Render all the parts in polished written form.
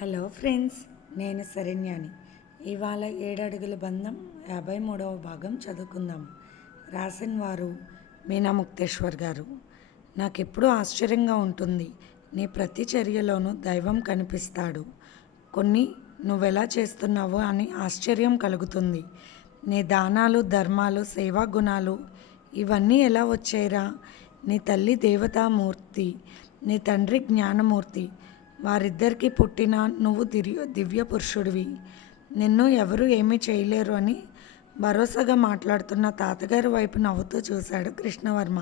Hello friends, నేను శరణ్యాని. ఇవాళ 7 అడుగుల బంధం 53వ భాగం చదువుకుందాం. రాసిన వారు మీనా ముక్తేశ్వర్ గారు. నాకెప్పుడూ ఆశ్చర్యంగా ఉంటుంది. నీ ప్రతి చర్యలోనూ దైవం కనిపిస్తాడు. కొన్ని నువ్వెలా చేస్తున్నావో అని ఆశ్చర్యం కలుగుతుంది. నీ దానాలు, ధర్మాలు, సేవా గుణాలు ఇవన్నీ ఎలా వచ్చాయిరా? నీ తల్లి దేవతామూర్తి, నీ తండ్రి జ్ఞానమూర్తి. వారిద్దరికీ పుట్టిన నువ్వు దివ్య పురుషుడివి. నిన్ను ఎవరు ఏమీ చేయలేరు అని భరోసాగా మాట్లాడుతున్న తాతగారి వైపు నవ్వుతూ చూశాడు కృష్ణవర్మ.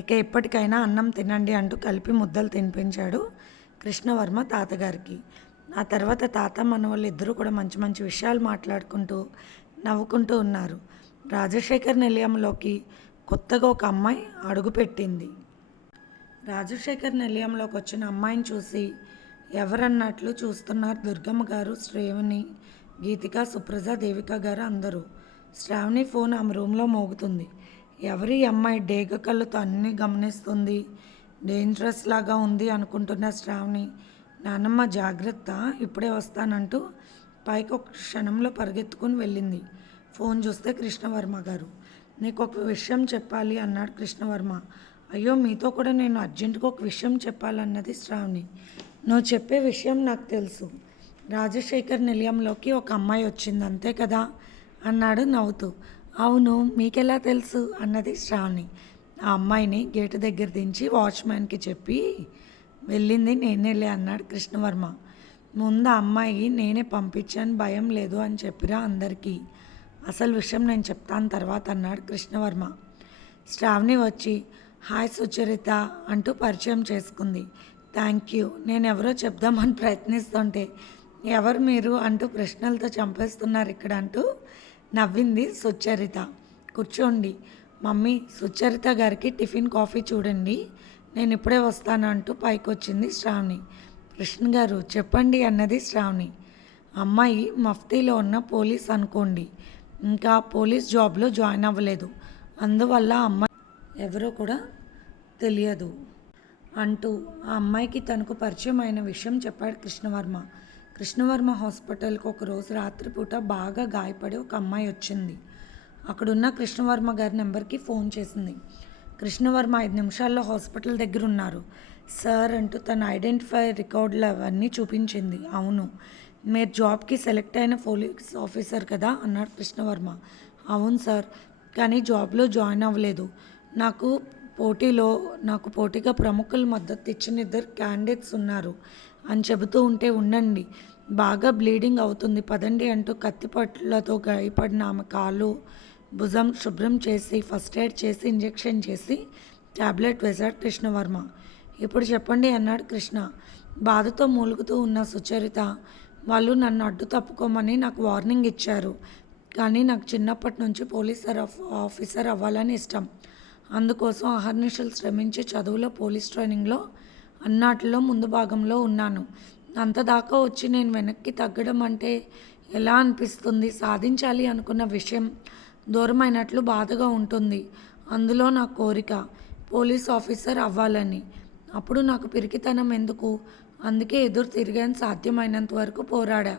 ఇక ఎప్పటికైనా అన్నం తినండి అంటూ కలిపి ముద్దలు తినిపించాడు కృష్ణవర్మ తాతగారికి. ఆ తర్వాత తాత మనవాళ్ళు ఇద్దరూ కూడా మంచి మంచి విషయాలు మాట్లాడుకుంటూ నవ్వుకుంటూ ఉన్నారు. రాజశేఖర్ నిలయంలోకి కొత్తగా ఒక అమ్మాయి అడుగుపెట్టింది. రాజశేఖర్ నిలయంలోకి వచ్చిన అమ్మాయిని చూసి ఎవరన్నట్లు చూస్తున్నారు దుర్గమ్మ గారు, శ్రావణి, గీతిక, సుప్రజ, దేవిక గారు అందరూ. శ్రావణి ఫోన్ ఆమె రూమ్లో మోగుతుంది. ఎవరి అమ్మాయి డేగ కళ్ళతో అన్నీ గమనిస్తుంది. డేంజరస్ లాగా ఉంది అనుకుంటున్న శ్రావణి, నానమ్మ జాగ్రత్త, ఇప్పుడే వస్తానంటూ పైకి ఒక క్షణంలో పరిగెత్తుకుని వెళ్ళింది. ఫోన్ చూస్తే కృష్ణవర్మ గారు. నీకు ఒక విషయం చెప్పాలి అన్నాడు కృష్ణవర్మ. అయ్యో, మీతో కూడా నేను అర్జెంటుగా ఒక విషయం చెప్పాలన్నది శ్రావణి. నువ్వు చెప్పే విషయం నాకు తెలుసు. రాజశేఖర్ నిలయంలోకి ఒక అమ్మాయి వచ్చింది, అంతే కదా అన్నాడు నవ్వుతూ. అవును, మీకెలా తెలుసు అన్నది శ్రావణి. ఆ అమ్మాయిని గేటు దగ్గర దించి వాచ్మ్యాన్కి చెప్పి వెళ్ళింది నేనేలే అన్నాడు కృష్ణవర్మ. ముందు ఆ అమ్మాయి నేనే పంపించాను, భయం లేదు అని చెప్పిరా అందరికీ. అసలు విషయం నేను చెప్తాను తర్వాత అన్నాడు కృష్ణవర్మ. శ్రావణి వచ్చి హాయ్ సుచరిత అంటూ పరిచయం చేసుకుంది. Thank you. నేను ఎవరో చెప్దామని ప్రయత్నిస్తుంటే ఎవరు మీరు అంటూ ప్రశ్నలతో చంపేస్తున్నారు ఇక్కడ అంటూ నవ్వింది సుచరిత. కూర్చోండి మమ్మీ, సుచరిత గారికి టిఫిన్ కాఫీ చూడండి, నేను ఇప్పుడే వస్తాను అంటూ పైకి వచ్చింది శ్రావణి. కృష్ణ గారు చెప్పండి అన్నది శ్రావణి. అమ్మాయి మఫ్తీలో ఉన్న పోలీస్ అనుకోండి, ఇంకా పోలీస్ జాబ్లో జాయిన్ అవ్వలేదు, అందువల్ల అమ్మాయి ఎవరో కూడా తెలియదు అంటూ ఆ అమ్మాయికి తనకు పరిచయం అయిన విషయం చెప్పాడు కృష్ణవర్మ. కృష్ణవర్మ హాస్పిటల్కి ఒకరోజు రాత్రిపూట బాగా గాయపడి ఒక అమ్మాయి వచ్చింది. అక్కడున్న కృష్ణవర్మ గారి నెంబర్కి ఫోన్ చేసింది. కృష్ణవర్మ 5 నిమిషాల్లో హాస్పిటల్ దగ్గర ఉన్నారు సార్ అంటూ తన ఐడెంటిఫైర్ రికార్డులు అవన్నీ చూపించింది. అవును, మీరు జాబ్కి సెలెక్ట్ అయిన పోలీస్ ఆఫీసర్ కదా అన్నాడు కృష్ణవర్మ. అవును సార్, కానీ జాబ్లో జాయిన్ అవ్వలేదు. నాకు పోటీగా ప్రముఖుల మద్దతు ఇచ్చిన 2 క్యాండిడేట్స్ ఉన్నారు అని చెబుతూ ఉంటే ఉండండి, బాగా బ్లీడింగ్ అవుతుంది పదండి అంటూ కత్తిపట్లతో గాయపడిన ఆమె కాలు భుజం శుభ్రం చేసి ఫస్ట్ ఎయిడ్ చేసి ఇంజెక్షన్ చేసి ట్యాబ్లెట్ వేశాడు కృష్ణవర్మ. ఇప్పుడు చెప్పండి అన్నాడు కృష్ణ. బాధతో మూలుగుతూ ఉన్న సుచరిత, వాళ్ళు నన్ను అడ్డు తప్పుకోమని నాకు వార్నింగ్ ఇచ్చారు, కానీ నాకు చిన్నప్పటి నుంచి పోలీస్ ఆఫీసర్ అవ్వాలని ఇష్టం. అందుకోసం అహర్నిశలు శ్రమించి చదువులో, పోలీస్ ట్రైనింగ్లో అన్నాటిలో ముందు భాగంలో ఉన్నాను. అంతదాకా వచ్చి నేను వెనక్కి తగ్గడం అంటే ఎలా అనిపిస్తుంది? సాధించాలి అనుకున్న విషయం దూరమైనట్లు బాధగా ఉంటుంది. అందులో నా కోరిక పోలీస్ ఆఫీసర్ అవ్వాలని. అప్పుడు నాకు పిరికితనం ఎందుకు? అందుకే ఎదురు తిరిగాను, సాధ్యమైనంత వరకు పోరాడా.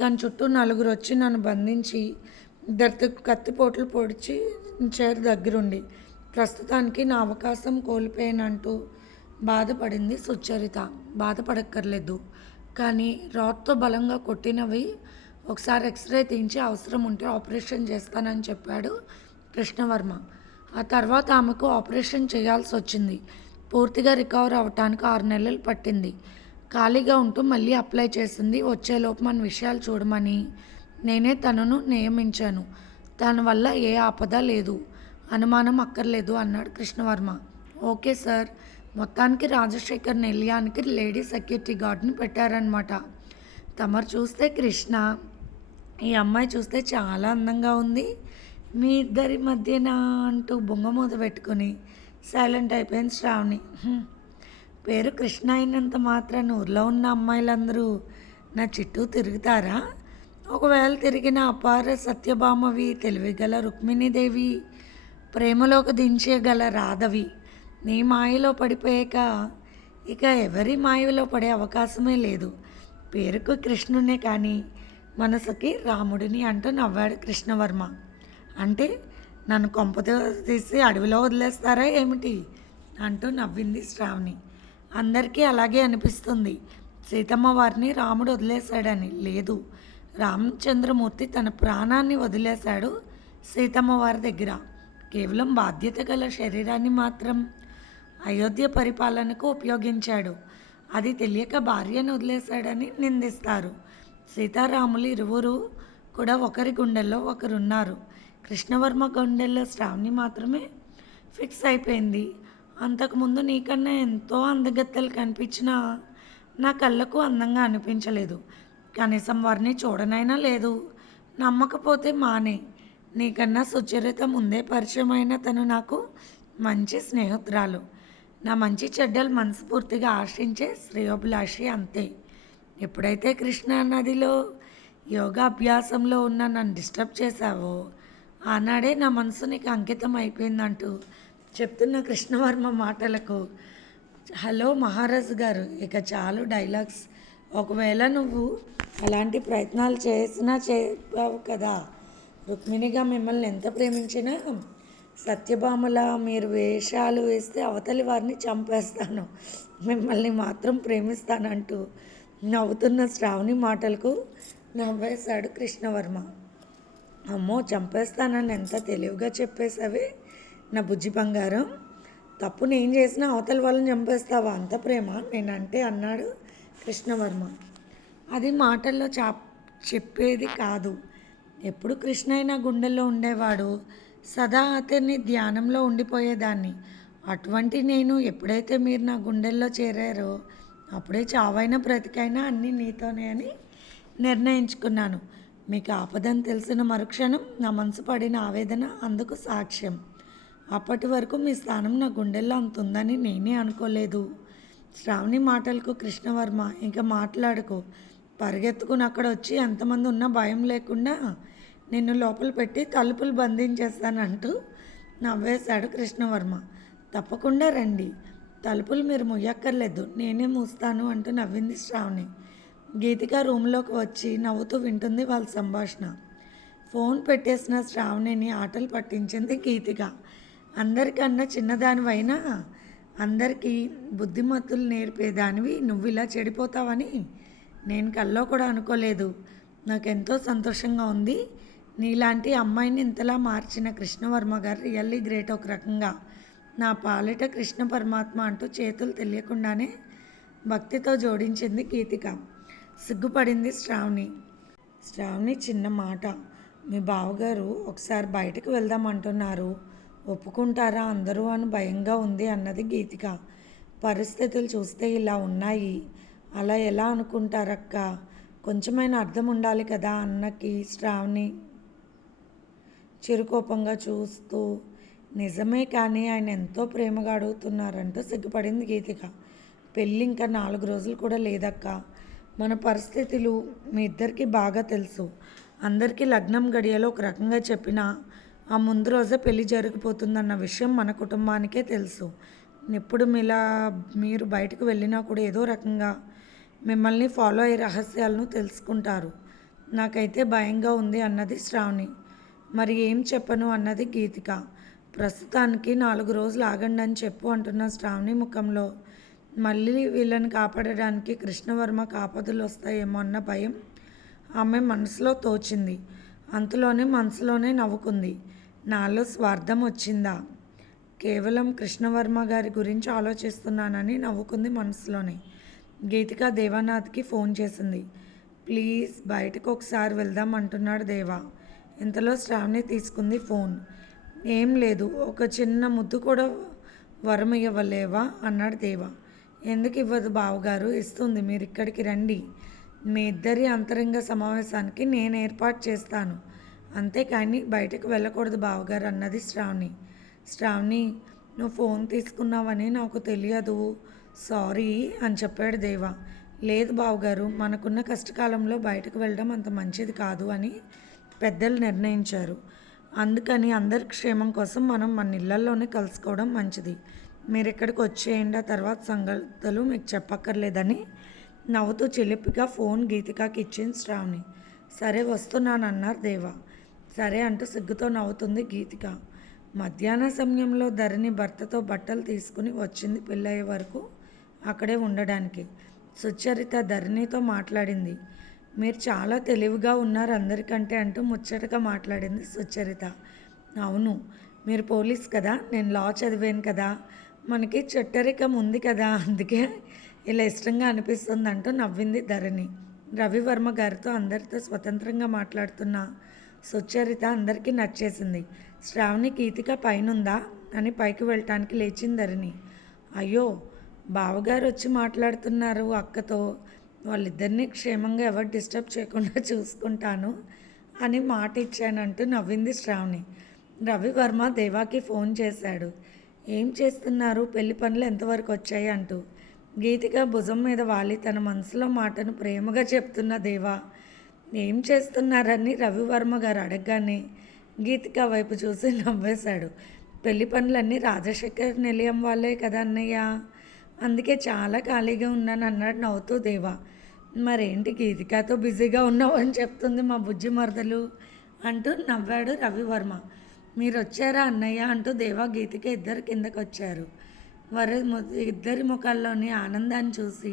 కానీ చుట్టూ 4 వచ్చి నన్ను బంధించి 2 కత్తిపోట్లు పొడిచి చైర్ దగ్గరుండి ప్రస్తుతానికి నా అవకాశం కోల్పోయానంటూ బాధపడింది సుచరిత. బాధపడక్కర్లేదు, కానీ రాడ్తో బలంగా కొట్టినవి ఒకసారి ఎక్స్రే తీయించి అవసరం ఉంటే ఆపరేషన్ చేస్తానని చెప్పాడు కృష్ణవర్మ. ఆ తర్వాత ఆమెకు ఆపరేషన్ చేయాల్సి వచ్చింది. పూర్తిగా రికవర్ అవ్వటానికి 6 నెలలు పట్టింది. ఖాళీగా ఉంటూ మళ్ళీ అప్లై చేసింది. వచ్చేలోపు మన విషయాలు చూడమని నేనే తనను నియమించాను. తన వల్ల ఏ ఆపద లేదు, అనుమానం అక్కర్లేదు అన్నాడు కృష్ణవర్మ. Okay sir. మొత్తానికి రాజశేఖర్ నిలయానికి లేడీ సెక్యూరిటీ గార్డ్ని పెట్టారనమాట. తమరు చూస్తే కృష్ణ, ఈ అమ్మాయి చూస్తే చాలా అందంగా ఉంది, మీ ఇద్దరి మధ్యన అంటూ బొంగమూత పెట్టుకుని సైలెంట్ అయిపోయింది శ్రావణి. పేరు కృష్ణ అయినంత మాత్రాన ఊర్లో ఉన్న అమ్మాయిలందరూ నా చుట్టూ తిరుగుతారా? ఒకవేళ తిరిగిన అపార సత్యభామవి, తెలివిగల రుక్మిణీదేవి, ప్రేమలోకి దించేగల రాధవి నీ మాయలో పడిపోయాక ఇక ఎవరి మాయలో పడే అవకాశమే లేదు. పేరుకు కృష్ణునే కానీ మనసుకి రాముడిని అంటూ నవ్వాడు కృష్ణవర్మ. అంటే నన్ను కొంపతో తీసి అడవిలో వదిలేస్తారా ఏమిటి అంటూ నవ్వింది శ్రావణి. అందరికీ అలాగే అనిపిస్తుంది. సీతమ్మ వారిని రాముడు వదిలేశాడని. లేదు, రామచంద్రమూర్తి తన ప్రాణాన్ని వదిలేశాడు సీతమ్మ వారి దగ్గర. కేవలం బాధ్యత గల శరీరాన్ని మాత్రం అయోధ్య పరిపాలనకు ఉపయోగించాడు. అది తెలియక భార్యను వదిలేశాడని నిందిస్తారు. సీతారాములు ఇరువురు కూడా ఒకరి గుండెల్లో ఒకరున్నారు. కృష్ణవర్మ గుండెల్లో శ్రావణి మాత్రమే ఫిక్స్ అయిపోయింది. అంతకుముందు నీకన్నా ఎంతో అందగత్తెలు కనిపించినా నా కళ్ళకు అందంగా అనిపించలేదు. కనీసం వారిని చూడనైనా లేదు. నమ్మకపోతే మానే. నీకన్నా సుచరిత ముందే పరిచయమైన తను నాకు మంచి స్నేహితురాలు. నా మంచి చెడ్డలు మనస్ఫూర్తిగా ఆశించే శ్రేయోభిలాషి అంతే. ఎప్పుడైతే కృష్ణా నదిలో యోగా అభ్యాసంలో ఉన్న నన్ను డిస్టర్బ్ చేశావో ఆనాడే నా మనసు నీకు అంకితం అయిపోయిందంటూ చెప్తున్న కృష్ణవర్మ మాటలకు, హలో మహారాజు గారు, ఇక చాలు డైలాగ్స్. ఒకవేళ నువ్వు అలాంటి ప్రయత్నాలు చేసినా చెప్పావు కదా, రుక్మిణిగా మిమ్మల్ని ఎంత ప్రేమించినా సత్యభామలా మీరు వేషాలు వేస్తే అవతలి వారిని చంపేస్తాను, మిమ్మల్ని మాత్రం ప్రేమిస్తానంటూ నవ్వుతున్న శ్రావణి మాటలకు నవ్వేశాడు కృష్ణవర్మ. అమ్మో, చంపేస్తానని ఎంత తెలివిగా చెప్పేసావే నా బుజ్జి బంగారం. తప్పు నేను చేసిన అవతల వాళ్ళని చంపేస్తావా, అంత ప్రేమ నేనంటే అన్నాడు కృష్ణవర్మ. అది మాటల్లో చెప్పేది కాదు. ఎప్పుడు కృష్ణయ్య నా గుండెల్లో ఉండేవాడు. సదా అతన్ని ధ్యానంలో ఉండిపోయేదాన్ని. అటువంటి నేను ఎప్పుడైతే మీరు నా గుండెల్లో చేరారో అప్పుడే చావైనా బ్రతికైనా అన్నీ నీతోనే అని నిర్ణయించుకున్నాను. మీకు ఆపదని తెలిసిన మరుక్షణం నా మనసు పడిన ఆవేదన అందుకు సాక్ష్యం. అప్పటి వరకు మీ స్థానం నా గుండెల్లో అంత ఉందని నేనే అనుకోలేదు. శ్రావణి మాటలకు కృష్ణవర్మ, ఇంకా మాట్లాడుకో, పరిగెత్తుకుని అక్కడ వచ్చి ఎంతమంది ఉన్నా భయం లేకుండా నిన్ను లోపల పెట్టి తలుపులు బంధించేస్తానంటూ నవ్వేశాడు కృష్ణవర్మ. తప్పకుండా రండి, తలుపులు మీరు ముయ్యక్కర్లేదు, నేనే మూస్తాను అంటూ నవ్వింది శ్రావణి. గీతిక రూమ్లోకి వచ్చి నవ్వుతూ వింటుంది వాళ్ళ సంభాషణ. ఫోన్ పెట్టేసిన శ్రావణిని ఆటలు పట్టించింది గీతిక. అందరికన్నా చిన్నదానివైనా అందరికీ బుద్ధిమత్తులు నేర్పేదానివి నువ్వు ఇలా చెడిపోతావని నేను కల్లో కూడా అనుకోలేదు. నాకెంతో సంతోషంగా ఉంది. నీలాంటి అమ్మాయిని ఇంతలా మార్చిన కృష్ణవర్మ గారు రియల్లీ గ్రేట్. ఒక రకంగా నా పాలిట కృష్ణ పరమాత్మ అంటూ చేతులు తెలియకుండానే భక్తితో జోడించింది గీతిక. సిగ్గుపడింది శ్రావణి. శ్రావణి, చిన్న మాట, మీ బావగారు ఒకసారి బయటకు వెళ్దామంటున్నారు, ఒప్పుకుంటారా అందరూ అని భయంగా ఉంది అన్నది గీతిక. పరిస్థితులు చూస్తే ఇలా ఉన్నాయి, అలా ఎలా అనుకుంటారక్క, కొంచెమైనా అర్థం ఉండాలి కదా అన్నకి శ్రావణి చిరుకోపంగా చూస్తూ. నిజమే, కానీ ఆయన ఎంతో ప్రేమగా అడుగుతున్నారంటూ సిగ్గుపడింది గీతిక. పెళ్ళి ఇంకా 4 రోజులు కూడా లేదక్క. మన పరిస్థితులు మీ ఇద్దరికీ బాగా తెలుసు. అందరికీ లగ్నం గడియలో ఒక రకంగా చెప్పినా ఆ ముందు రోజే పెళ్లి జరిగిపోతుందన్న విషయం మన కుటుంబానికే తెలుసు. ఇప్పుడు మీరు బయటకు వెళ్ళినా కూడా ఏదో రకంగా మిమ్మల్ని ఫాలో అయ్యే రహస్యాలను తెలుసుకుంటారు. నాకైతే భయంగా ఉంది అన్నది శ్రావణి. మరి ఏం చెప్పను అన్నది గీతిక. ప్రస్తుతానికి 4 రోజులు ఆగండి అని చెప్పు అంటున్న శ్రావణి ముఖంలో మళ్ళీ వీళ్ళని కాపాడడానికి కృష్ణవర్మ ఆపదలు వస్తాయేమో అన్న భయం ఆమె మనసులో తోచింది. అంతలోనే మనసులోనే నవ్వుకుంది. నాలో స్వార్థం వచ్చిందా, కేవలం కృష్ణవర్మ గారి గురించి ఆలోచిస్తున్నానని నవ్వుకుంది మనసులోనే. గీతిక దేవానాథ్కి ఫోన్ చేసింది. ప్లీజ్ బయటకు ఒకసారి వెళ్దాం అంటున్నాడు దేవా. ఇంతలో శ్రావణి తీసుకుంది ఫోన్. ఏం లేదు, ఒక చిన్న ముద్దు కూడా వరం ఇవ్వలేవా అన్నాడు దేవా. ఎందుకు ఇవ్వదు బావగారు, ఇస్తుంది, మీరు ఇక్కడికి రండి, మీ ఇద్దరి అంతరంగ సమావేశానికి నేను ఏర్పాటు చేస్తాను, అంతేకాని బయటకు వెళ్ళకూడదు బావగారు అన్నది శ్రావణి. శ్రావణి, నువ్వు ఫోన్ తీసుకున్నావని నాకు తెలియదు, సారీ అని చెప్పాడు దేవా. లేదు బావగారు, మనకున్న కష్టకాలంలో బయటకు వెళ్ళడం అంత మంచిది కాదు అని పెద్దలు నిర్ణయించారు. అందుకని అందరి క్షేమం కోసం మనం మన ఇళ్లల్లోనే కలుసుకోవడం మంచిది. మీరు ఇక్కడికి వచ్చేయండి, ఆ తర్వాత సంగతులు మీకు చెప్పక్కర్లేదని నవ్వుతూ చిలిపిగా ఫోన్ గీతికకి ఇచ్చింది శ్రావణి. సరే వస్తున్నానన్నారు దేవా. సరే అంటూ సిగ్గుతో నవ్వుతుంది గీతిక. మధ్యాహ్న సమయంలో ధరణి భర్తతో బట్టలు తీసుకుని వచ్చింది పెళ్ళయ్యే వరకు అక్కడే ఉండడానికి. సుచరిత ధరణితో మాట్లాడింది. మీరు చాలా తెలివిగా ఉన్నారు అందరికంటే అంటూ ముచ్చటగా మాట్లాడింది సుచరిత. అవును, మీరు పోలీస్ కదా, నేను లా చదివాను కదా, మనకి చట్టరికం ఉంది కదా, అందుకే ఇలా ఇష్టంగా అనిపిస్తుంది అంటూ నవ్వింది ధరణి. రవివర్మ గారితో అందరితో స్వతంత్రంగా మాట్లాడుతున్న సుచరిత అందరికీ నచ్చేసింది. శ్రావణి గీతిక పైనుందా అని పైకి వెళ్ళటానికి లేచింది ధరణి. అయ్యో, బావగారు వచ్చి మాట్లాడుతున్నారు అక్కతో, వాళ్ళిద్దరినీ క్షేమంగా ఎవరు డిస్టర్బ్ చేయకుండా చూసుకుంటాను అని మాట ఇచ్చానంటూ నవ్వింది శ్రావణి. రవివర్మ దేవాకి ఫోన్ చేశాడు. ఏం చేస్తున్నారు, పెళ్లి పనులు ఎంతవరకు వచ్చాయి అంటూ. గీతిక భుజం మీద వాలి తన మనసులో మాటను ప్రేమగా చెప్తున్న దేవా ఏం చేస్తున్నారని రవివర్మ గారు అడగగానే గీతిక వైపు చూసి నవ్వేశాడు. పెళ్లి పనులన్నీ రాజశేఖర్ నిలయం వాళ్ళే కదా అన్నయ్య, అందుకే చాలా ఖాళీగా ఉన్నాను అన్నాడు నవ్వుతూ దేవా. మరేంటి గీతికతో బిజీగా ఉన్నావు అని చెప్తుంది మా బుజ్జి మరదలు అంటూ నవ్వాడు రవివర్మ. మీరు వచ్చారా అన్నయ్య అంటూ దేవా గీతిక ఇద్దరు కిందకు వచ్చారు. వారి ఇద్దరి ముఖాల్లోని ఆనందాన్ని చూసి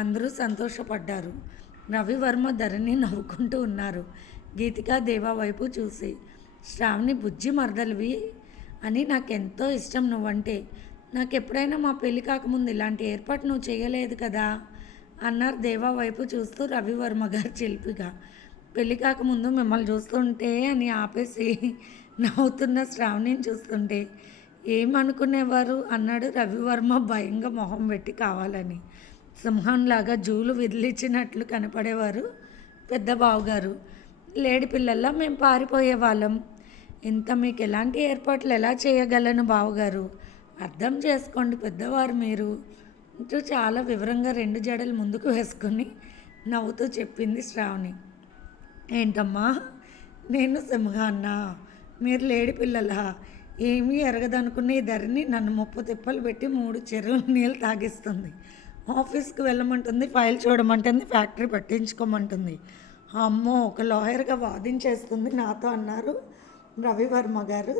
అందరూ సంతోషపడ్డారు. రవివర్మ ధరణి నవ్వుకుంటూ ఉన్నారు. గీతిక దేవా వైపు చూసి, శ్రావణి బుజ్జి మరదలివి అని నాకెంతో ఇష్టం నువ్వంటే, నాకెప్పుడైనా మా పెళ్ళి కాకముందు ఇలాంటి ఏర్పాటు నువ్వు చేయలేదు కదా అన్నారు దేవా వైపు చూస్తూ రవివర్మ గారు చిలిపిగా. పెళ్ళి కాకముందు మిమ్మల్ని చూస్తుంటే అని ఆపేసి నవ్వుతున్న శ్రావణిని చూస్తుంటే ఏమనుకునేవారు అన్నాడు రవివర్మ భయంగా మొహం పెట్టి కావాలని. సింహంలాగా జూలు విదిలిచ్చినట్లు కనపడేవారు పెద్ద బావగారు. లేడి పిల్లల్లా మేము పారిపోయేవాళ్ళం, ఇంత మీకు ఎలాంటి ఏర్పాట్లు ఎలా చేయగలను బావగారు, అర్థం చేసుకోండి పెద్దవారు మీరు అంటూ చాలా వివరంగా రెండు జడలు ముందుకు వేసుకుని నవ్వుతూ చెప్పింది శ్రావణి. ఏంటమ్మా, నేను సింహాన్నా, మీరు లేడి పిల్లలా, ఏమీ ఎరగదనుకునే ధరణి నన్ను ముప్పు తిప్పలు పెట్టి 3 చెరువులు నీళ్ళు తాగిస్తుంది, ఆఫీస్కి వెళ్ళమంటుంది, ఫైల్ చూడమంటుంది, ఫ్యాక్టరీ పట్టించుకోమంటుంది, అమ్మో ఒక లాయర్గా వాదించేస్తుంది నాతో అన్నారు రవివర్మ గారు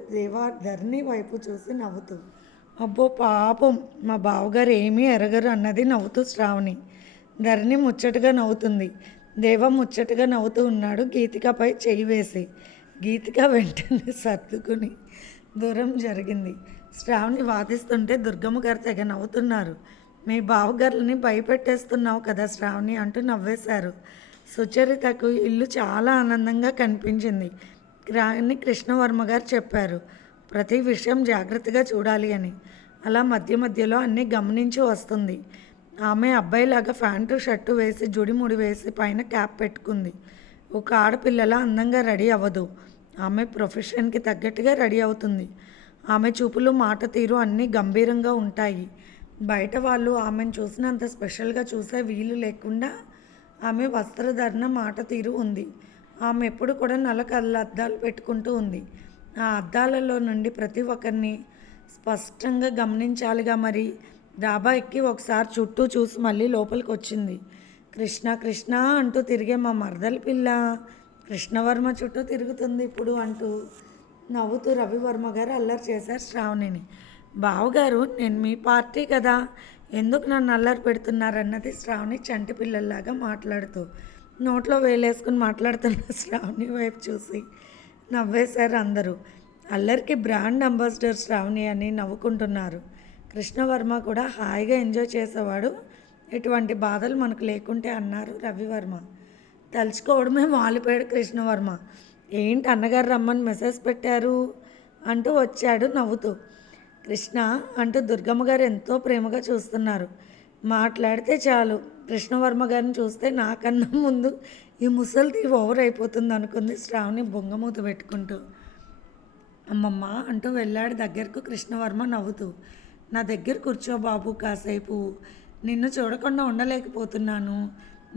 ధరణి వైపు చూసి నవ్వుతూ. అబ్బో పాపం, మా బావగారు ఏమీ ఎరగరు అన్నది నవ్వుతూ శ్రావణి. ధరణి ముచ్చటగా నవ్వుతుంది. దేవ ముచ్చటగా నవ్వుతూ ఉన్నాడు గీతికపై చేయి వేసి. గీతిక వెంటనే సర్దుకుని దూరం జరిగింది. శ్రావణి వాదిస్తుంటే దుర్గమ్మ గారు తెగ నవ్వుతున్నారు. మీ బావగారులని భయపెట్టేస్తున్నావు కదా శ్రావణి అంటూ నవ్వేశారు. సుచరితకు ఇల్లు చాలా ఆనందంగా కనిపించింది. రాని కృష్ణవర్మ గారు చెప్పారు ప్రతి విషయం జాగ్రత్తగా చూడాలి అని. అలా మధ్య మధ్యలో అన్నీ గమనించి వస్తుంది. ఆమె అబ్బాయిలాగా ప్యాంటు షర్టు వేసి జుడిముడి వేసి పైన క్యాప్ పెట్టుకుంది. ఒక ఆడపిల్లలా అందంగా రెడీ అవ్వదు. ఆమె ప్రొఫెషన్కి తగ్గట్టుగా రెడీ అవుతుంది. ఆమె చూపులు మాట తీరు అన్నీ గంభీరంగా ఉంటాయి. బయట వాళ్ళు ఆమెను చూసినంత స్పెషల్గా చూసే వీలు లేకుండా ఆమె వస్త్రధారణ మాట తీరు ఉంది. ఆమె ఎప్పుడు కూడా నల్ల కళ్ళ అద్దాలు పెట్టుకుంటూ ఉంది. ఆ అద్దాలలో నుండి ప్రతి ఒక్కరిని స్పష్టంగా గమనించాలిగా. మరి డాబా ఎక్కి ఒకసారి చుట్టూ చూసి మళ్ళీ లోపలికి వచ్చింది. కృష్ణ కృష్ణ అంటూ తిరిగే మా మరదల పిల్ల కృష్ణవర్మ చుట్టూ తిరుగుతుంది ఇప్పుడు అంటూ నవ్వుతూ రవివర్మ గారు అల్లరి చేశారు శ్రావణిని. బావగారు, నేను మీ పార్టీ కదా, ఎందుకు నన్ను అల్లరి పెడుతున్నారన్నది శ్రావణి చంటి పిల్లల్లాగా మాట్లాడుతూ. నోట్లో వేలేసుకుని మాట్లాడుతున్న శ్రావణి వైపు చూసి నవ్వేశారు అందరూ. అల్లరికి బ్రాండ్ అంబాసిడర్ శ్రావణి అని నవ్వుకుంటున్నారు. కృష్ణవర్మ కూడా హాయిగా ఎంజాయ్ చేసేవాడు, ఎటువంటి బాధలు మనకు లేకుంటే అన్నారు రవివర్మ. తలుచుకోవడమే వాలిపోయాడు కృష్ణవర్మ. ఏంటి అన్నగారు రమ్మని మెసేజ్ పెట్టారు అంటూ వచ్చాడు నవ్వుతూ. కృష్ణ అంటూ దుర్గమ్మ గారు ఎంతో ప్రేమగా చూస్తున్నారు. మాట్లాడితే చాలు కృష్ణవర్మ గారిని చూస్తే నాకన్నా ముందు ఈ ముసలిది ఓవర్ అయిపోతుంది అనుకుంది శ్రావణి బొంగమూత పెట్టుకుంటూ. అమ్మమ్మ అంటూ వెళ్ళాడు దగ్గరకు కృష్ణవర్మ నవ్వుతూ. నా దగ్గర కూర్చో బాబు కాసేపు, నిన్ను చూడకుండా ఉండలేకపోతున్నాను,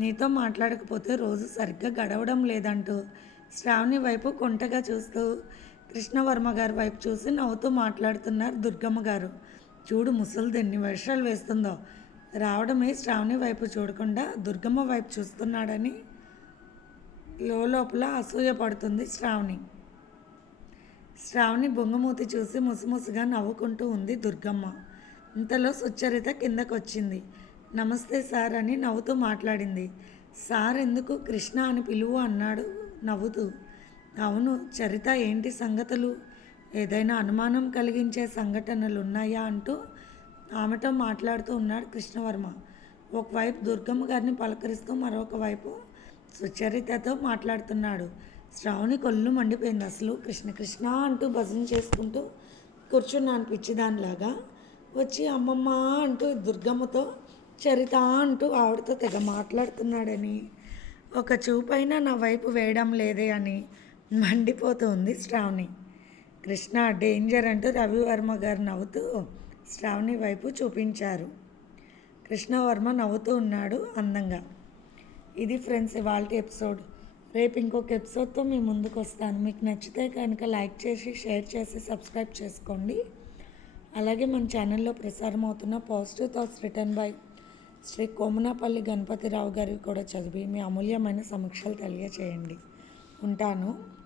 నీతో మాట్లాడకపోతే రోజు సరిగ్గా గడవడం లేదంటూ శ్రావణి వైపు కొంటగా చూస్తూ కృష్ణవర్మ గారి వైపు చూసి నవ్వుతూ మాట్లాడుతున్నారు దుర్గమ్మ గారు. చూడు ముసలిది ఎన్ని వేషాలు వేస్తుందో, రావడమే శ్రావణి వైపు చూడకుండా దుర్గమ్మ వైపు చూస్తున్నాడని లోపల అసూయపడుతుంది శ్రావణి. శ్రావణి బొంగమూతి చూసి ముసిముసిగా నవ్వుకుంటూ ఉంది దుర్గమ్మ. ఇంతలో సుచరిత కిందకొచ్చింది. నమస్తే సార్ అని నవ్వుతూ మాట్లాడింది. సార్ ఎందుకు, కృష్ణ అని పిలువు అన్నాడు నవ్వుతూ. అవును చరిత, ఏంటి సంగతులు, ఏదైనా అనుమానం కలిగించే సంఘటనలు ఉన్నాయా అంటూ ఆమెతో మాట్లాడుతూ ఉన్నాడు కృష్ణవర్మ. ఒకవైపు దుర్గమ్మ గారిని పలకరిస్తూ మరొక వైపు సుచరితతో మాట్లాడుతున్నాడు. శ్రావణి కొల్లు మండిపోయింది. అసలు కృష్ణ కృష్ణ అంటూ భజన చేసుకుంటూ కూర్చున్నాను పిచ్చిదానిలాగా. వచ్చి అమ్మమ్మ అంటూ దుర్గమ్మతో, చరిత అంటూ ఆవిడతో తెగ మాట్లాడుతున్నాడని, ఒక చూపైనా నా వైపు వేయడం లేదే అని మండిపోతుంది శ్రావణి. కృష్ణ డేంజర్ అంటూ రవివర్మ గారు నవ్వుతూ శ్రావణి వైపు చూపించారు. కృష్ణవర్మ నవ్వుతూ ఉన్నాడు అందంగా. ఇది ఫ్రెండ్స్ ఇవాల్టి ఎపిసోడ్. రేపు ఇంకొక ఎపిసోడ్తో మీ ముందుకు వస్తాను. మీకు నచ్చితే కనుక లైక్ చేసి, షేర్ చేసి, సబ్స్క్రైబ్ చేసుకోండి. అలాగే మన ఛానల్లో ప్రసారం అవుతున్న positive thoughts written by Shri Komanapalli Ganapathirao గారికి కూడా చదివి మీ అమూల్యమైన సమీక్షలు తెలియచేయండి. ఉంటాను.